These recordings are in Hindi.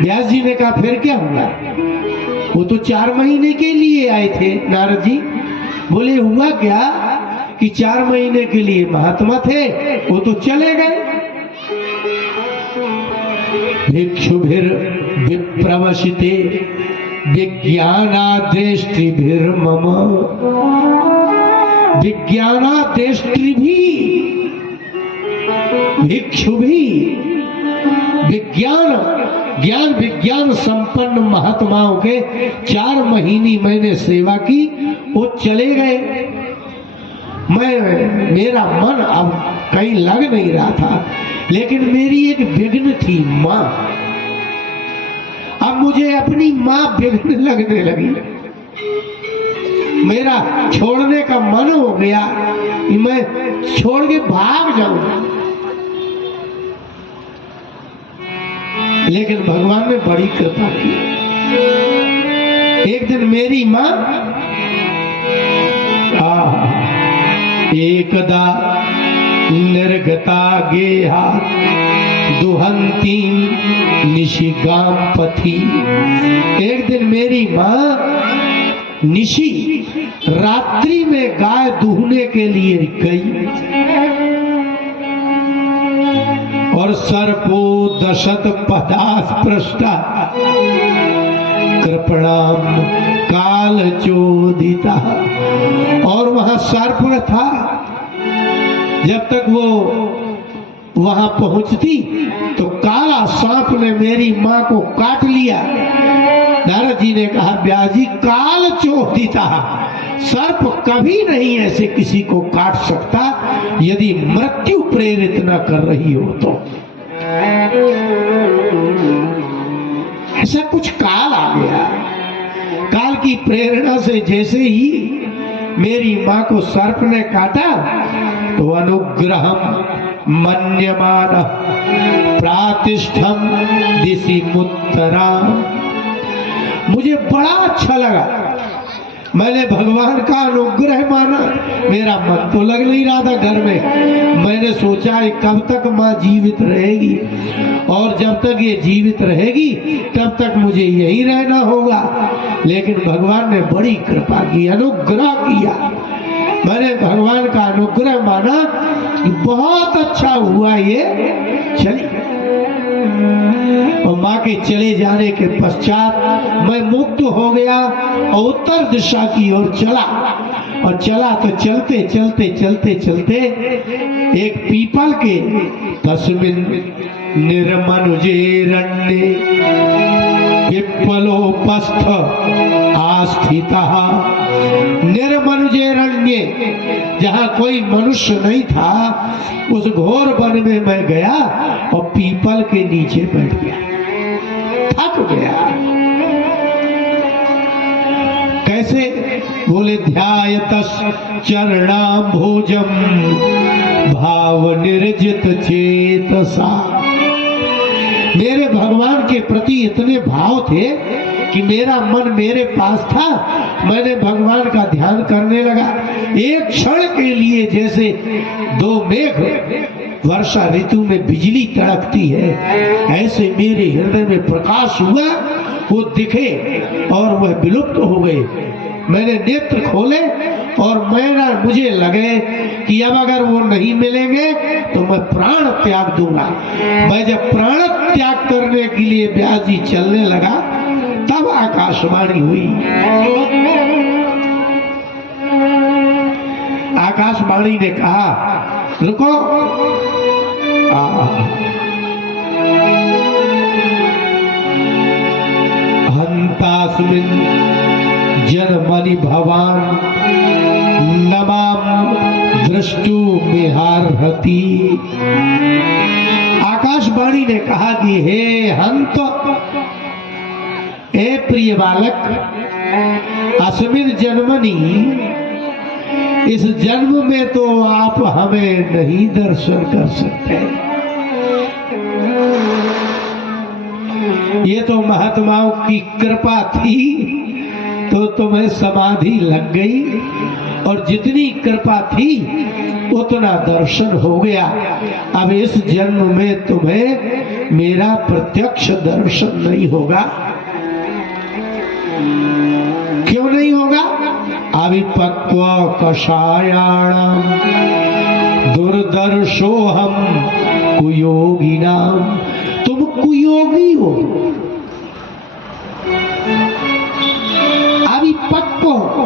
व्यास जी ने कहा फिर क्या हुआ? वो तो 4 महीने के लिए आए थे नारद जी। बोले हुआ क्या कि 4 महीने के लिए महात्मा थे, वो तो चले गए। भिक्षुभिर विप्रवशिते विज्ञानादेष्टिभिर्मम। विज्ञानादेष्टिभि भिक्षुभि ज्ञान विज्ञान संपन्न महात्माओं के 4 महीने मैंने सेवा की, वो चले गए। मेरा मन अब कहीं लग नहीं रहा था, लेकिन मेरी एक विघ्न थी माँ। अब मुझे अपनी माँ विघ्न लगने लगी। मेरा छोड़ने का मन हो गया कि मैं छोड़ के भाग जाऊं, लेकिन भगवान ने बड़ी कृपा की। एक दिन मेरी माँ एकदा निर्गता गेहा दुहंती निशिगाम पथी। एक दिन मेरी माँ निशी रात्रि में गाय दूहने के लिए गई और सर्पो दशत पदास पृष्ठा कृपणाम काल चोदिता। और वहां सर्प था। जब तक वो वहां पहुंचती तो काला सांप ने मेरी मां को काट लिया। नारद जी ने कहा व्यास जी काल चोदिता, सर्प कभी नहीं ऐसे किसी को काट सकता यदि मृत्यु प्रेरित न कर रही हो तो। ऐसा कुछ काल आ गया। काल की प्रेरणा से जैसे ही मेरी मां को सर्प ने काटा तो अनुग्रहम मन्यमान प्रातिष्ठम दिशि मुत्तरा। मुझे बड़ा अच्छा लगा। मैंने भगवान का अनुग्रह माना। मेरा मन तो लग नहीं रहा था घर में। मैंने सोचा कब तक माँ जीवित रहेगी, और जब तक ये जीवित रहेगी तब तक मुझे यही रहना होगा। लेकिन भगवान ने बड़ी कृपा की, अनुग्रह किया। मैंने भगवान का अनुग्रह माना कि बहुत अच्छा हुआ ये चली। और माँ के चले जाने के पश्चात मैं मुक्त हो गया और उत्तर दिशा की ओर चला। और चला तो चलते चलते चलते चलते एक पीपल के तस्मिन निर्मनुजेरण्ये विप्पलोपस्थ आस्थिता। निर्मनुजेरण्ये, जहाँ कोई मनुष्य नहीं था, उस घोर वन में मैं गया और पीपल के नीचे बैठ गया। थक गया। कैसे? बोले ध्यायतस् चरणाम्भोजम भाव निर्जित चेतसा। मेरे भगवान के प्रति इतने भाव थे कि मेरा मन मेरे पास था। मैंने भगवान का ध्यान करने लगा। एक क्षण के लिए जैसे 2 मेघ वर्षा ऋतु में बिजली तड़कती है, ऐसे मेरे हृदय में प्रकाश हुआ। वो दिखे और वह विलुप्त हो गए। मैंने नेत्र खोले और मुझे लगे कि अब अगर वो नहीं मिलेंगे तो मैं प्राण त्याग दूंगा। मैं जब प्राण त्याग करने के लिए व्यास जी चलने लगा तब आकाशवाणी हुई। आकाशवाणी ने कहा रुको। हंतास्मिन् जनमनि भवान नमाम दृष्टु मिहारहति। आकाशवाणी ने कहा कि हे हंत, हे प्रिय बालक, अस्मिन् जन्मनि, इस जन्म में तो आप हमें नहीं दर्शन कर सकते। ये तो महात्माओं की कृपा थी तो तुम्हें समाधि लग गई, और जितनी कृपा थी उतना दर्शन हो गया। अब इस जन्म में तुम्हें मेरा प्रत्यक्ष दर्शन नहीं होगा। क्यों नहीं होगा? अविपक्व कषायाणाम दुर्दर्शो हम कुयोगिनाम। तुम कुयोगी हो, अविपक्व हो।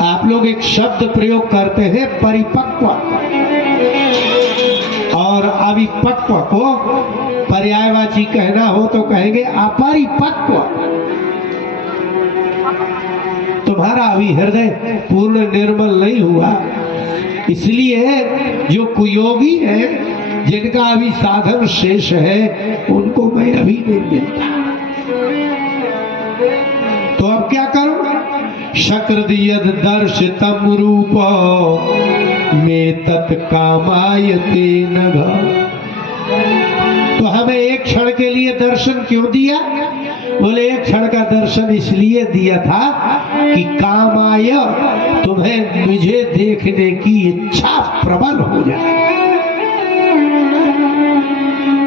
आप लोग एक शब्द प्रयोग करते हैं परिपक्व, और अविपक्व को पर्यायवाची कहना हो तो कहेंगे अपरिपक्व। तुम्हारा अभी हृदय पूर्ण निर्मल नहीं हुआ, इसलिए जो कुयोगी है, जिनका अभी साधन शेष है, उनको मैं अभी नहीं मिलता। तो अब क्या करूं? शक्रद यद दर्शितम रूप में तत्कामायते नघ। तो हमें एक क्षण के लिए दर्शन क्यों दिया? बोले एक क्षण का दर्शन इसलिए दिया था कि कामाय, तुम्हें मुझे देखने की इच्छा प्रबल हो जाए।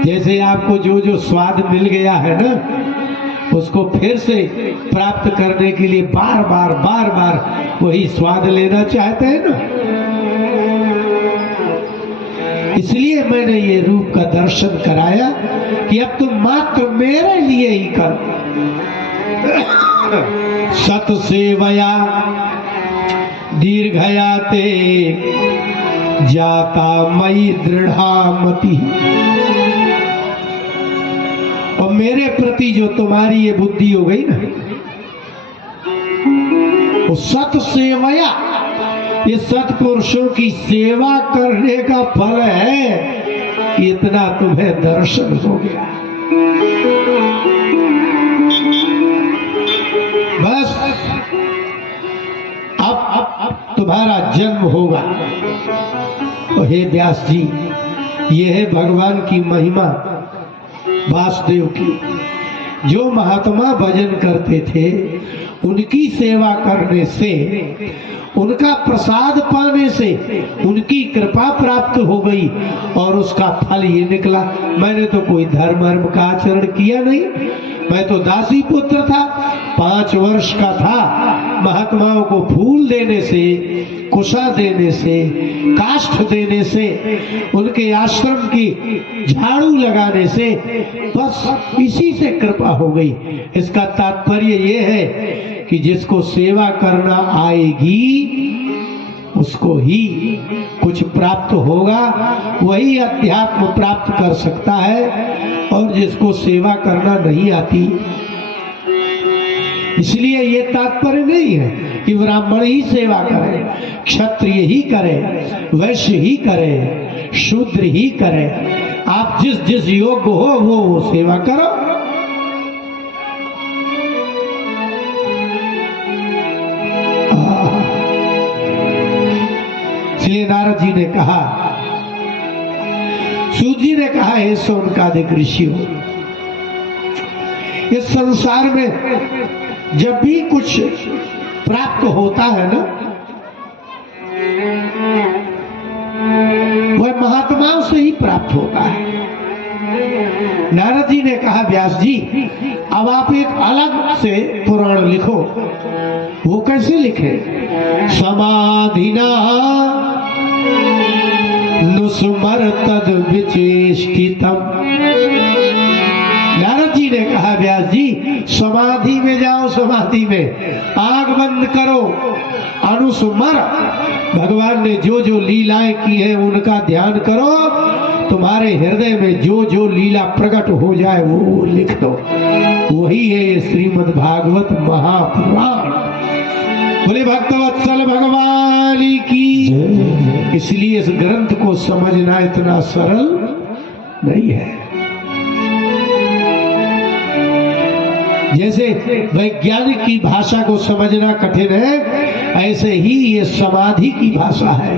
जैसे आपको जो जो स्वाद मिल गया है ना, उसको फिर से प्राप्त करने के लिए बार बार वही स्वाद लेना चाहते हैं ना। इसलिए मैंने ये रूप का दर्शन कराया कि अब तुम मात्र मेरे लिए ही करो। सत सेवया दीर्घयाते जाता मई दृढ़ामति। और मेरे प्रति जो तुम्हारी ये बुद्धि हो गई ना, वो सत सेवया, ये सत्पुरुषों की सेवा करने का फल है। इतना तुम्हें दर्शन हो गया, बस अब तुम्हारा जन्म होगा। तो हे व्यास जी, ये है भगवान की महिमा वासुदेव की। जो महात्मा भजन करते थे, उनकी सेवा करने से, उनका प्रसाद पाने से उनकी कृपा प्राप्त हो गई, और उसका फल ये निकला। मैंने तो कोई धर्म का आचरण किया नहीं, मैं तो दासी पुत्र था। 5 वर्ष का था, महात्माओं को फूल देने से, कुशा देने से, काष्ठ देने से, उनके आश्रम की झाड़ू लगाने से, बस इसी से कृपा हो गई। इसका तात्पर्य ये है कि जिसको सेवा करना आएगी उसको ही कुछ प्राप्त होगा, वही अध्यात्म प्राप्त कर सकता है। और जिसको सेवा करना नहीं आती, इसलिए ये तात्पर्य नहीं है कि ब्राह्मण ही सेवा करे, क्षत्रिय ही करे, वैश्य ही करे, शूद्र ही करे। आप जिस जिस योग्य हो वो सेवा करो। इसलिए नारद जी ने कहा, सूत जी ने कहा, हे शौनकादिक ऋषियों, इस संसार में जब भी कुछ प्राप्त होता है ना, वह महात्माओं से ही प्राप्त होता है। नारद जी ने कहा, व्यास जी, अब आप एक अलग से पुराण लिखो। वो कैसे लिखे? समाधिना नुस्मर तद विचेष्टितम। नारद जी ने कहा, व्यास जी, समाधि में जाओ, समाधि में आंख बंद करो, अनुस्मर, भगवान ने जो जो लीलाएं की है उनका ध्यान करो। तुम्हारे हृदय में जो जो लीला प्रकट हो जाए वो लिख दो। वही है ये श्रीमद् भागवत महापुराण। बोले भक्तवत्सल भगवान की। इसलिए इस ग्रंथ को समझना इतना सरल नहीं है। जैसे वैज्ञानिक की भाषा को समझना कठिन है, ऐसे ही ये समाधि की भाषा है।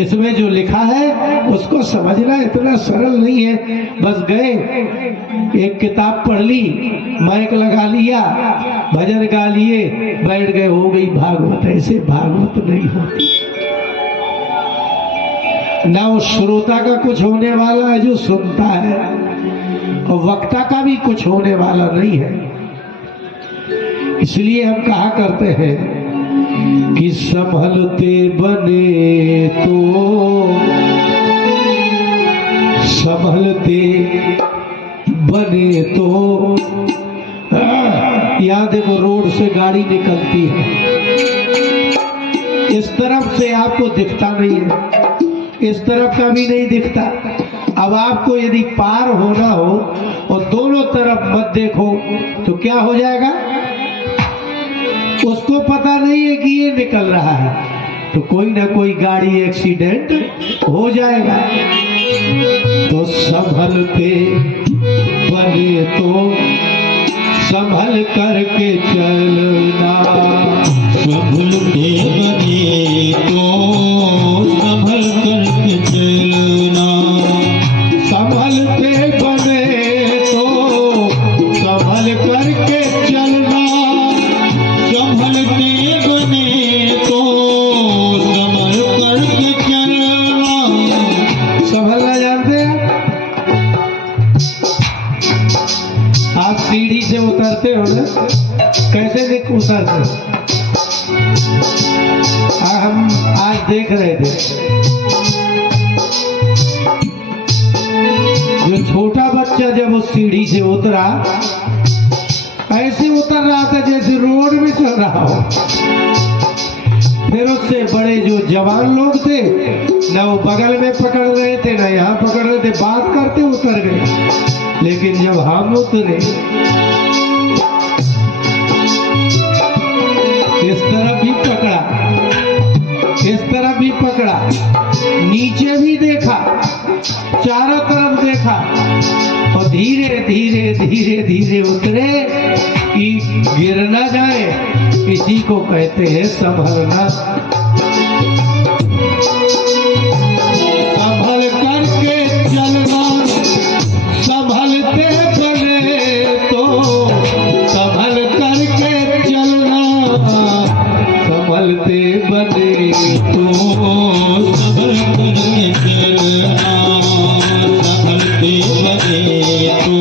इसमें जो लिखा है उसको समझना इतना सरल नहीं है। बस गए, एक किताब पढ़ ली, माइक लगा लिया, भजन गा लिए, बैठ गए, हो गई भागवत। ऐसे भागवत नहीं होती। ना वो श्रोता का कुछ होने वाला है जो सुनता है, और वक्ता का भी कुछ होने वाला नहीं है। इसलिए हम कहा करते हैं कि संभलते बने तो, संभलते बने तो। यहाँ देखो रोड से गाड़ी निकलती है, इस तरफ से आपको दिखता नहीं है, इस तरफ का भी नहीं दिखता। अब आपको यदि पार होना हो और दोनों तरफ मत देखो तो क्या हो जाएगा? उसको पता नहीं है कि ये निकल रहा है, तो कोई ना कोई गाड़ी एक्सीडेंट हो जाएगा। तो संभलते बने तो संभल करके चलना, संभलते बने तो संभल करके चलना, संभलते बने तो संभल करके चलना, संभलते बने तो संभल करके चलना। संभलना जानते हैं आप? सीढ़ी से उतरते हो ना, कैसे उतरते? हम आज देख रहे थे, जो छोटा बच्चा जब उस सीढ़ी से उतरा, ऐसे उतर रहा था जैसे रोड में चल रहा हो। फिर उससे बड़े जो जवान लोग थे, न वो बगल में पकड़ रहे थे, न यहाँ पकड़ रहे थे, बात करते उतर गए। लेकिन जब हम उतरे, इस तरफ भी पकड़ा, इस तरफ भी पकड़ा, नीचे भी देखा, चारों तरफ देखा, और धीरे धीरे धीरे धीरे उतरे कि गिर ना जाए। इसी को कहते हैं संभलना। संभल करके चलना, संभलते बने तो संभल करके चलना, संभलते बने तो संभल करके चलना, संभलते बने तो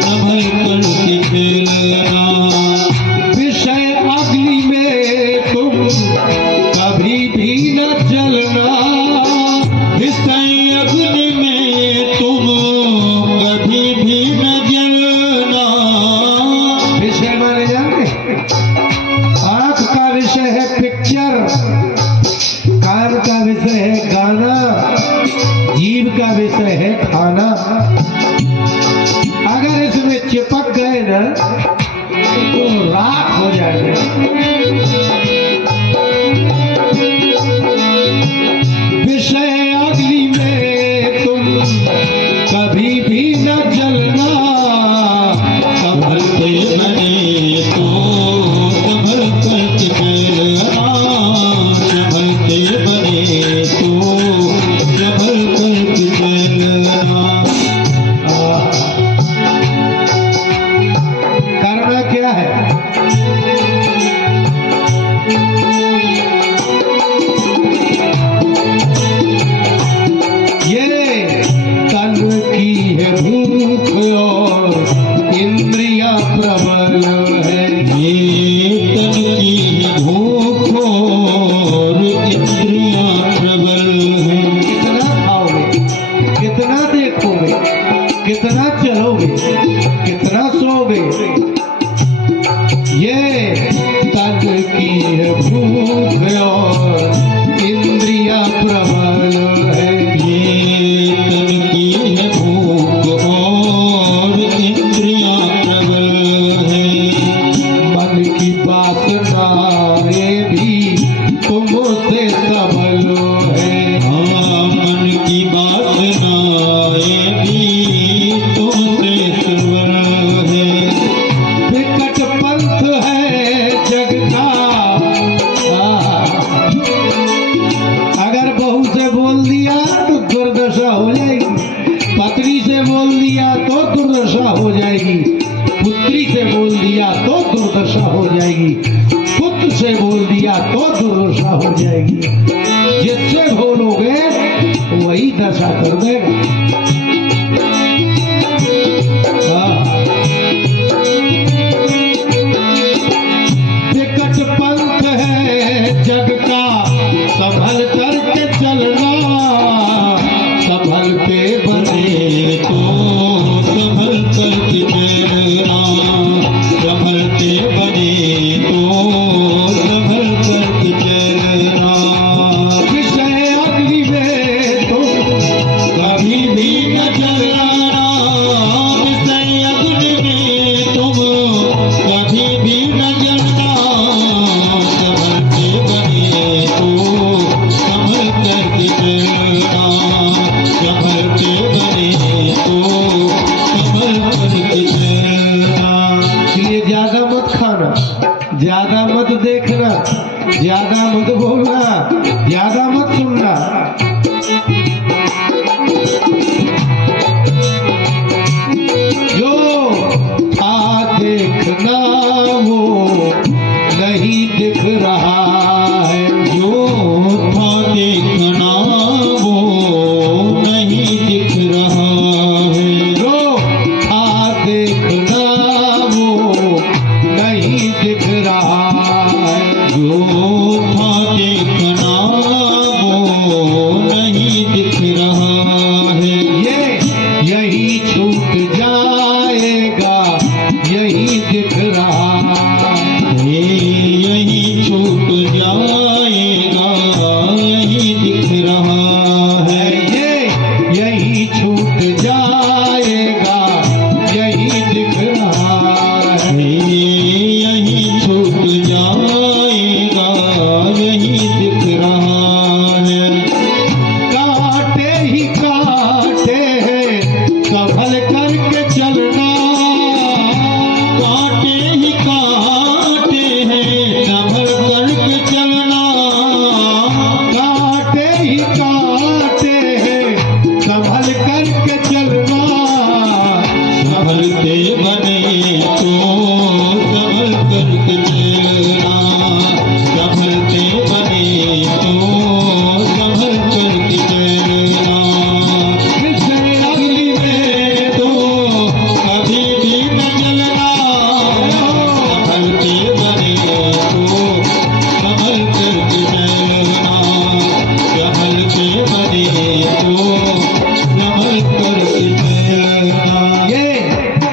संभल करके चलना। विषय अग्नि में तुम कभी भी न जलना, विषय अग्नि में तुम कभी भी न जलना। विषय माने जाते? आंख का विषय है पिक्चर, कान का विषय है गाना, जीभ का विषय है खाना। अगर इसमें चिपक गए ना तो राख हो जाएगा। विषय अग्नि में तुम कभी भी न जलना, संभलते बने तो संभल करके चलना, संभलते बने तो संभल करके चलना। ऐसा कर देगा। हाँ। विकट पंथ है जग का, संभल करके चलना, संभल के बने तो संभल करके चलना, संभलते बने तो संभल करके चलना। विषय अग्नि में तुम कभी भी न जलाना, विषय अग्नि में तुम कभी भी न जलना, संभलते बने तो संभल करके चलना, संभलते बने तो संभल करके चलना। इसलिए ज्यादा मत खाना, ज्यादा मत देखना, ज्यादा मत बोलना, ज्यादा मत सुनना। जो था देखना वो नहीं दिख रहा है, जो था देखना वो नहीं दिख रहा है, जो था देखना वो नहीं दिख रहा है। जो था देखना वो नहीं दिख रहा है। ये यही छूट जाएगा, यही दिख रहा है। ये यही छूट जाएगा, यही दिख रहा है। ये यही छूट जाएगा, यही दिख रहा है। ये यही छूट जाएगा, यही दिख रहा है। कांटे ही कांटे हैं, संभल करके चलना, कांटे ही कांटे हैं, संभल करके चलना, कांटे ही कांटे हैं, संभल करके चलना। संभलते बने तो संभल करके चलना, संभलते बने तो संभल करके चलना। विषय अग्नि में तो कभी भी न जलना, संभलते बने तो संभल करके चलना, संभलते बने तो संभल करके चलना। ये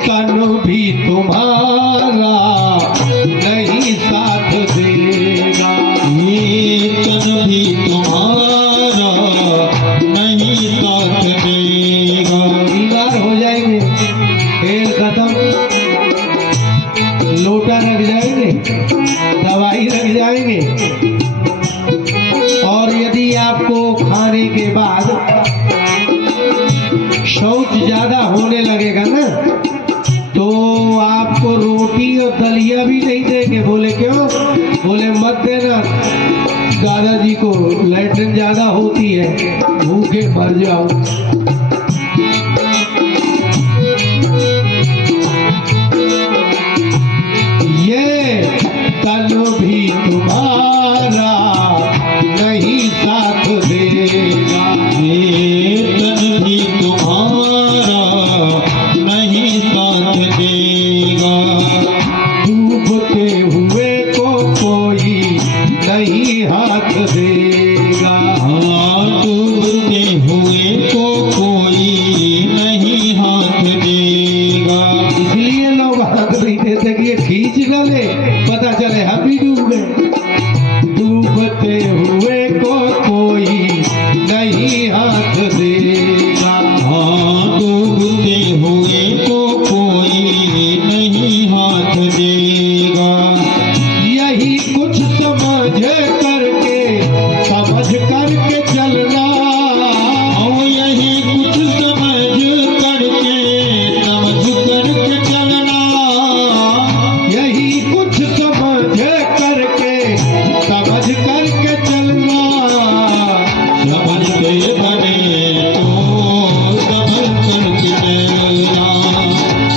तन भी तुम्हारा नहीं साथ देगा, ये तन भी तुम्हारा नहीं साथ देगा। बीमार हो जाएंगे, खेल खत्म, लोटा रख जाएंगे, दवाई रख जाएंगे। और यदि आपको खाने के बाद शौच ज्यादा होने लगेगा ना, तो आपको रोटी और दलिया भी नहीं देंगे। बोले क्यों? बोले मत देना, दादाजी को लैट्रिन ज्यादा होती है, भूखे मर जाओ। ये तन भी तुम्हारा नहीं साथ देगा, ये तन भी तुम्हारा नहीं साथ देगा। डूबते हुए को कोई नहीं हाथ देगा। हाँ, डूबते हुए को कोई नहीं हाथ देगा। इसलिए लोग हाथ नहीं देते कि ये खींच गले, पता चले हम भी डूब गए। डूबते हुए को कोई नहीं हाथ देगा। हाँ, डूबते हुए को कोई नहीं हाथ देगा। यही कुछ समझ करके चलना, और यही कुछ समझ करके चलना, यही कुछ समझ करके चलना। संभलते बने तो संभल करके चलना,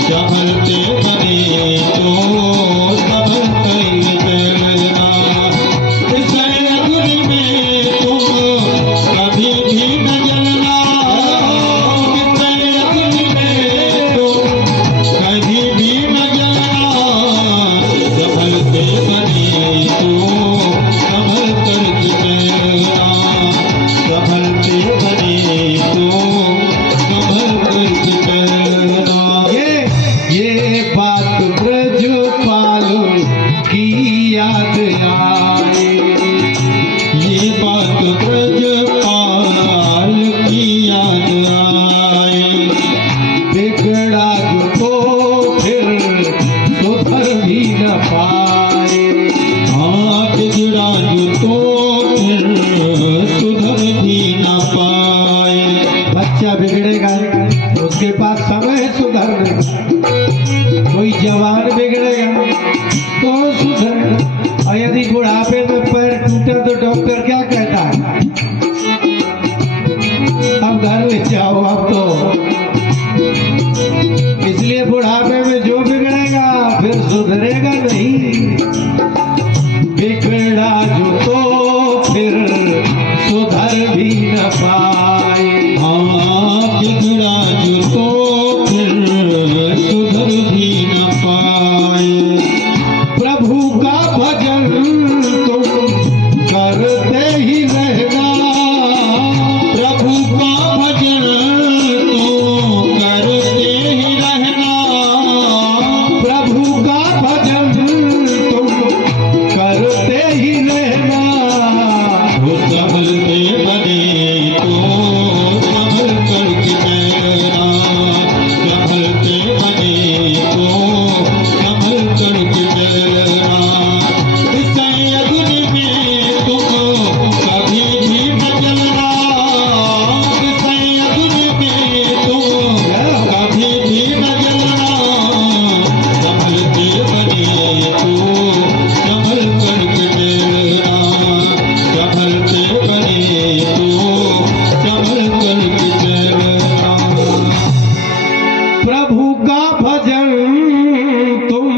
संभलते बने तो संभल करके चलना। विषय अग्नि में तुम कभी भी न जलना, कोई जवान बिगड़ेगा तो सुधरेगा, और यदि बुढ़ापे में पैर टूटा तो डॉक्टर क्या कहता है, अब घर ले जाओ अब तो। इसलिए बुढ़ापे में जो बिगड़ेगा फिर सुधरेगा नहीं, बिगड़ा जो तो फिर सुधर भी न पाए। हाँ बिगड़ा जो तो फिर सुधर भी न पाए। प्रभु का भजन तुम करते ही रहना, प्रभु का भजन तो करते ही रहना। प्रभु का भजन तुम करते ही रहना। वो संभलते बने तो संभल करके रहना, संभलते बने तो संभल करके रहना। इस अग्नि में तुम कभी भी न जलना, इस अग्नि में तुम कभी भी न जलना। संभलते बने तो संभल करके रहना, संभलते बने तो संभल करके रहना। प्रभु का भजन तुम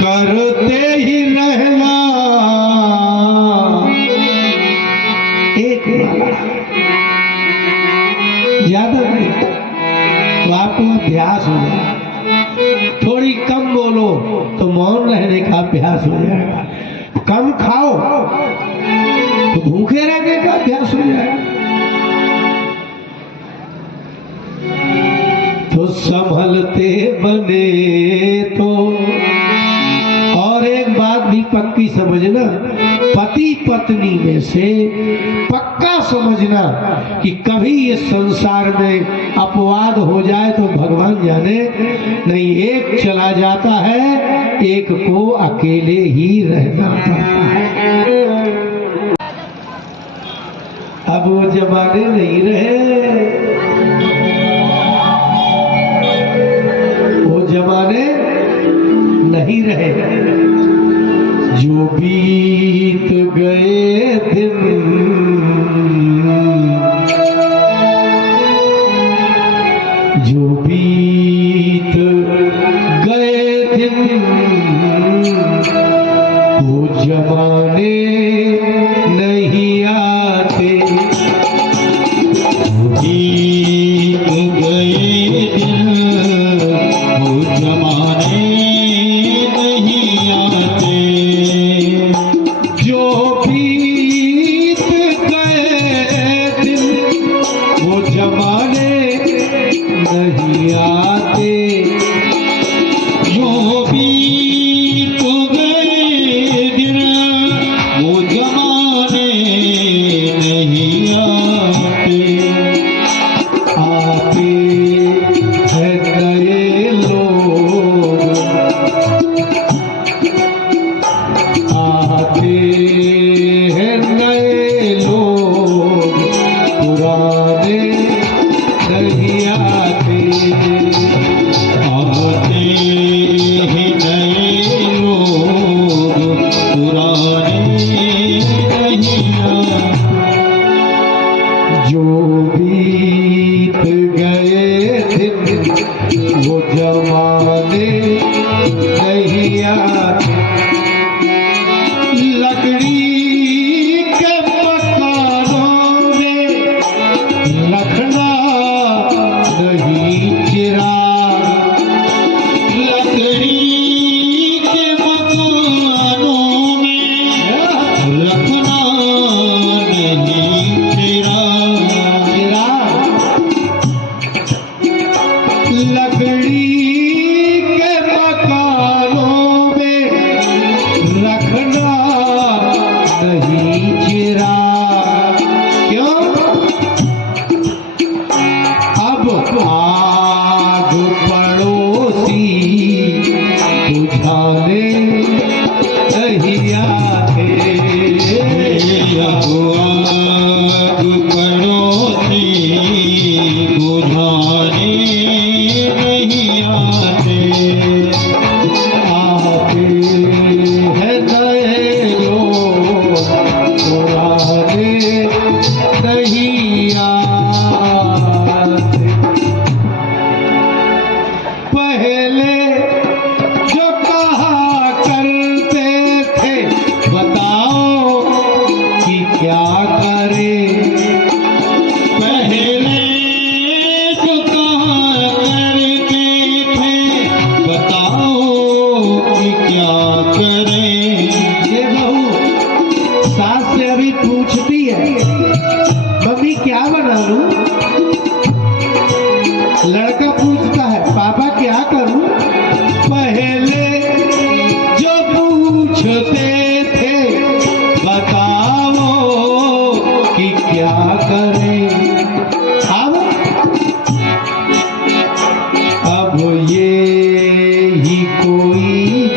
करते ही रहना। एक माला, ज्यादा नहीं, तो आपको अभ्यास हो जाएगा। थोड़ी कम बोलो तो मौन रहने का अभ्यास हो जाएगा, कम खाओ तो भूखे रहने का अभ्यास हो जाएगा। तो संभलते बने तो, और एक बात भी पक्की समझना, पति पत्नी में से पक्का समझना कि कभी इस संसार में अपवाद हो जाए तो भगवान जाने, नहीं एक चला जाता है, एक को अकेले ही रहना पड़ता है। अब वो जमाने नहीं रहे, वो जमाने नहीं रहे। जो बीत गए दिन, जो बीत गए दिन, वो जमाने नहीं आते। बीत गए दिन वो जमाने नहीं आते। जो बीत गए दिन वो जमाने नहीं आते। जो बीत गए दिन वो जमाने नहीं आते। आते हैं नए लोग, आते हैं नए लोग, पुराने नहीं आते। आते हैं नए लोग, पुराने नहीं आते। जो बीत गए दिन वो जमाने नहीं आते। लकड़ी के मकानों में रखना नहीं चिराग, लकड़ी के मकानों में रखना नहीं चिराग। लकड़ी के मकानों में याद। पहले जो कहा करते थे बताओ कि क्या करे। पहले जो कहा करते थे बताओ कि क्या करें। ये बहू सास से अभी पूछती है मम्मी क्या बना लूं। लड़का पूछता है पापा क्या करूं। पहले जो पूछते थे बताओ कि क्या करें। अब ये ही कोई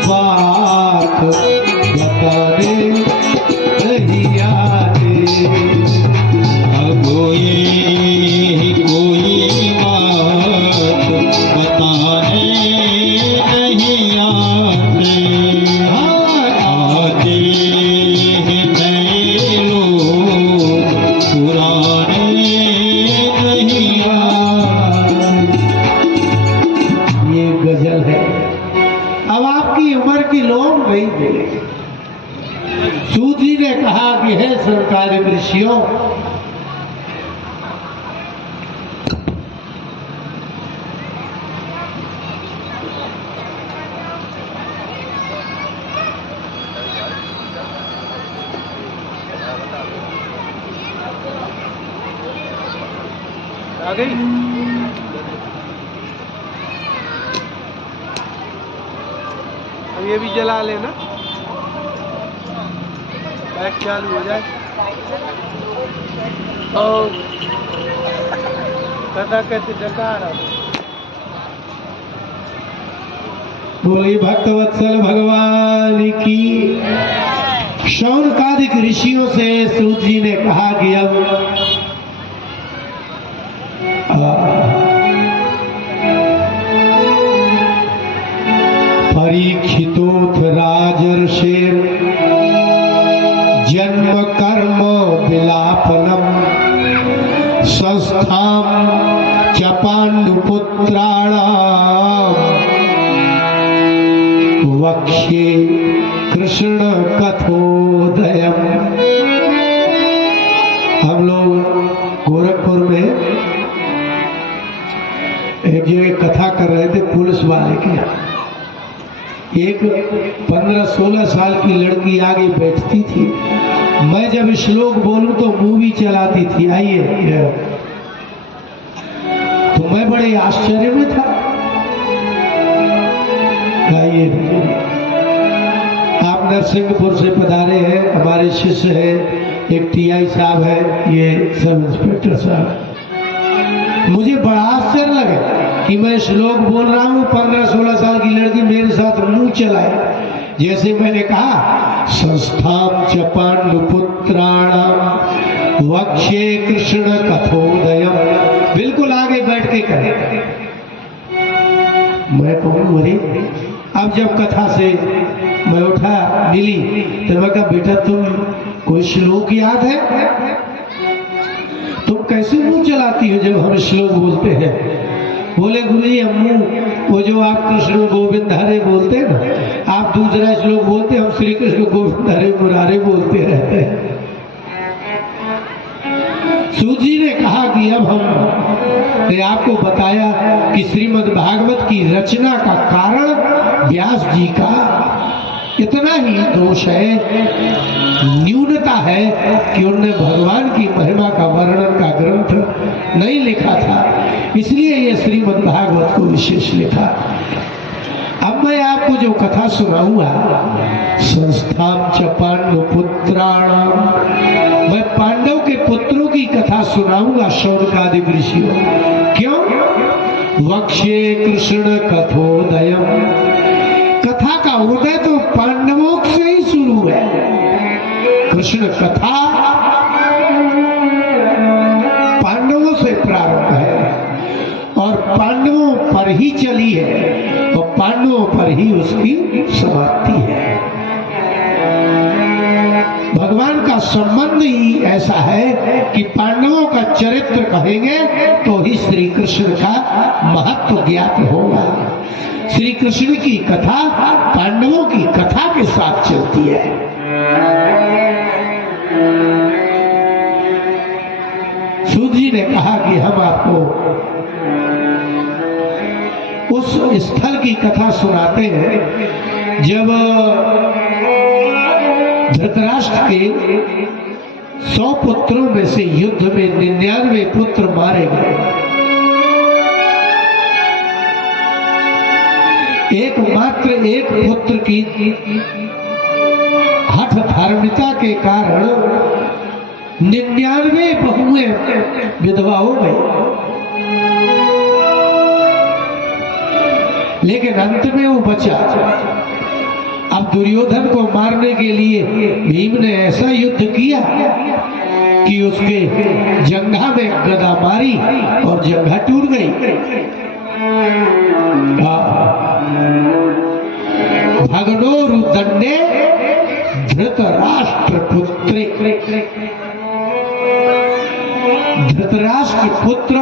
बात बता दे नहीं आते। अब ये कोई बात बताने नहीं आते। आते हैं नए लोग पुराने नहीं आते। ये गजल है। अब आपकी उम्र की लोग नहीं बोले। सूत जी ने कहा कि है सरकारी ऋषियों आ गई। अब ये भी जला लेना, बैक चालू हो जाए। और कथा कैसे डका रहा। बोली भक्तवत्सल भगवान की। शौनकादिक ऋषियों से सूत जी ने कहा कि अब परीक्षितोथ राजर्षेर जन्म कर्म विलापनम संस्थाम च पांडुपुत्राणाम वक्ष्ये कृष्ण कथोदयम। हम लोग गोरखपुर में एक जगह कथा कर रहे थे पुलिस वाले के यहाँ। एक 15-16 साल की लड़की आगे बैठती थी। मैं जब श्लोक बोलूं तो मूवी चलाती थी। आइए, तो मैं बड़े आश्चर्य में था। आइए, आप नरसिंहपुर से पधारे हैं, हमारे शिष्य हैं, एक टीआई साहब है, ये सब इंस्पेक्टर साहब। मुझे बड़ा आश्चर्य लगा कि मैं श्लोक बोल रहा हूँ, 15-16 साल की लड़की मेरे साथ मुंह चलाए। जैसे मैंने कहा संस्थाम च पांडुपुत्राणाम वक्ष्ये कृष्ण कथोदयम, बिल्कुल आगे बैठ के कहे। मैं कहूँ अरे, अब जब कथा से मैं उठा मिली तो मैं कहा बेटा तुम कोई श्लोक याद है? तुम कैसे मुंह चलाती हो जब हम श्लोक बोलते हैं? बोले गुरुजी हम वो जो आप कृष्ण गोविंद हरे बोलते हैं ना, आप दूसरा श्लोक बोलते, हम श्री कृष्ण गोविंद हरे मुरारे बोलते रहते हैं। सूत जी ने कहा कि अब हमने आपको बताया कि श्रीमद् भागवत की रचना का कारण व्यास जी का इतना ही दोष है, न्यूनता है कि उन्होंने भगवान की महिमा का वर्णन का ग्रंथ नहीं लिखा था, इसलिए ये श्रीमद् भागवत को विशेष लिखा। अब मैं आपको जो कथा सुनाऊंगा, संस्थाम च पांडुपुत्राणाम, मैं पांडव के पुत्रों की कथा सुनाऊंगा शौनकादिक ऋषियों। क्यों? वक्ष्ये कृष्ण कथोदयम, कथा का उदय तो पांडवों से ही शुरू है। कृष्ण कथा पांडवों से प्रारंभ है और पांडवों पर ही चली है और पांडवों पर ही उसकी समाप्ति है। भगवान का संबंध ही ऐसा है कि पांडवों का चरित्र कहेंगे तो ही श्री कृष्ण का महत्व ज्ञात होगा। श्री कृष्ण की कथा पांडवों की कथा के साथ चलती है। सूत जी ने कहा कि हम आपको उस स्थल की कथा सुनाते हैं जब धृतराष्ट्र के 100 पुत्रों में से युद्ध में 99 पुत्र मारे गए। एकमात्र एक पुत्र की हठ धार्मिकता के कारण 99 बहुएं विधवा हो गई। लेकिन अंत में वो बचा। अब दुर्योधन को मारने के लिए भीम ने ऐसा युद्ध किया कि उसके जंघा में गदा मारी और जंघा टूट गई। भगनोरुदंडे धृतराष्ट्र पुत्रे, धृतराष्ट्र पुत्र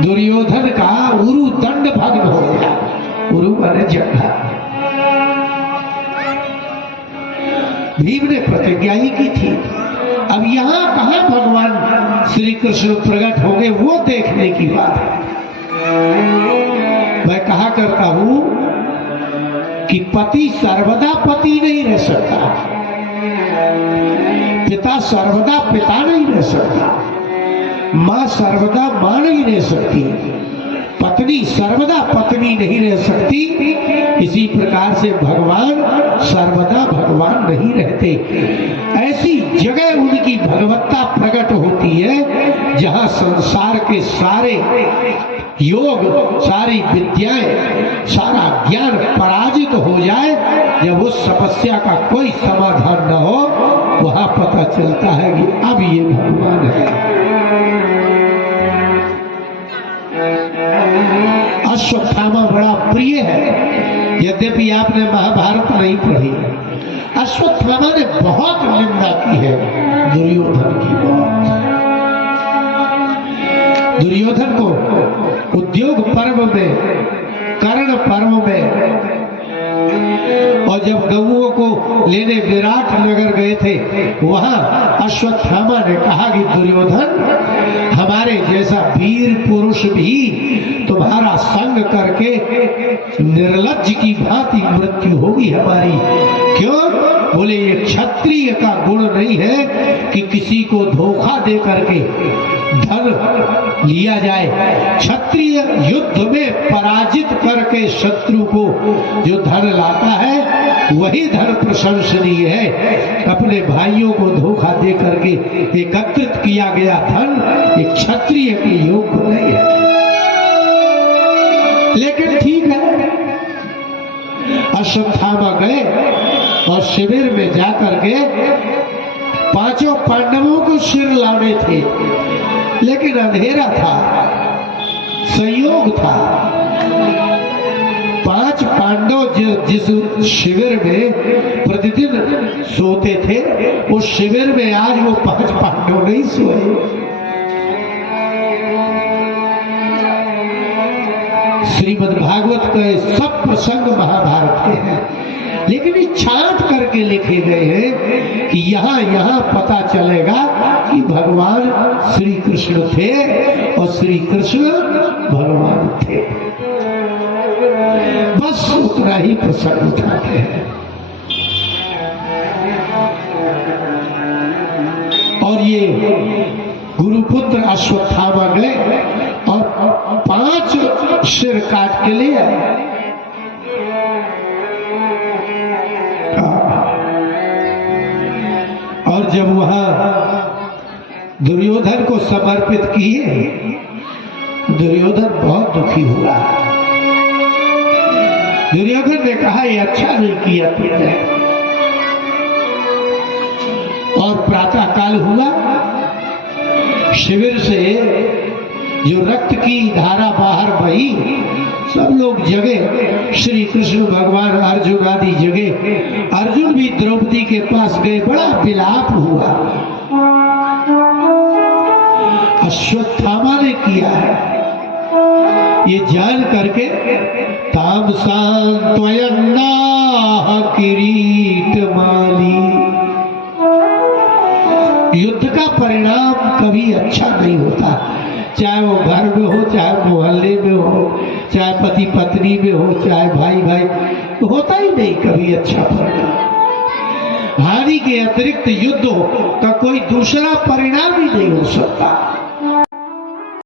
दुर्योधन का उरु दंड भग्न हो गया। उरु माने जंघा। भीम ने प्रतिज्ञा ही की थी। अब यहाँ कहाँ भगवान श्री कृष्ण प्रकट हो गए वो देखने की बात है। मैं कहा करता हूं कि पति सर्वदा पति नहीं रह सकता, पिता सर्वदा पिता नहीं रह सकता, माँ सर्वदा माँ नहीं रह सकती, पत्नी सर्वदा पत्नी नहीं रह सकती। इसी प्रकार से भगवान सर्वदा भगवान नहीं रहते। ऐसी जगह उनकी भगवत्ता प्रकट होती है जहाँ संसार के सारे योग, सारी विद्याएं, सारा ज्ञान पराजित हो जाए। जब उस समस्या का कोई समाधान न हो वहां पता चलता है कि अब ये भगवान है। अश्वत्थामा बड़ा प्रिय है, यद्यपि आपने महाभारत नहीं पढ़ी। अश्वत्थामा ने बहुत निंदा की है दुर्योधन की। दुर्योधन को उद्योग पर्व में, कर्ण पर्व में, और जब गौओं को लेने विराट नगर गए थे वहां अश्वत्थामा ने कहा कि दुर्योधन, हमारे जैसा वीर पुरुष भी तुम्हारा संग करके निर्लज्ज की भांति मृत्यु होगी हमारी। क्यों? बोले ये क्षत्रिय का गुण नहीं है कि किसी को धोखा दे करके धन लिया जाए। क्षत्रिय युद्ध में पराजित करके शत्रु को जो धन लाता है वही धन प्रशंसनीय है। अपने भाइयों को धोखा दे करके एकत्रित किया गया धन एक क्षत्रिय के योग्य नहीं है। लेकिन ठीक है, अश्वत्थामा गए और शिविर में जाकर के 5 पांडवों को सिर लाने थे, लेकिन अंधेरा था, संयोग था। 5 पांडव जिस शिविर में प्रतिदिन सोते थे उस शिविर में आज वो 5 पांडव नहीं सोए। श्रीमद् भागवत के सब प्रसंग महाभारत के हैं, लेकिन ये छांट करके लिखे गए हैं कि यहाँ पता चलेगा कि भगवान श्री कृष्ण थे और श्री कृष्ण भगवान थे। बस उतना ही प्रसंग उठाते हैं। और ये गुरुपुत्र अश्वत्थामा गए और 5 सिर काट के लिए आए। और जब वहां दुर्योधन को समर्पित किए, दुर्योधन बहुत दुखी हुआ। दुर्योधन ने कहा ये अच्छा नहीं किया तुमने। और प्रातः काल हुआ, शिविर से जो रक्त की धारा बाहर बही सब लोग जगे, श्री कृष्ण भगवान अर्जुन आदि जगे। अर्जुन भी द्रौपदी के पास गए, बड़ा विलाप हुआ। अश्वत्थामा ने किया है ये जान करके, ताम सांत्वयन्ना किरीट माली। युद्ध का परिणाम कभी अच्छा नहीं होता, चाहे वो घर में हो, चाहे मोहल्ले में हो, चाहे पति पत्नी में हो, चाहे भाई भाई, तो होता ही नहीं कभी अच्छा परिणाम। हानि के अतिरिक्त युद्ध का कोई दूसरा परिणाम ही नहीं हो सकता।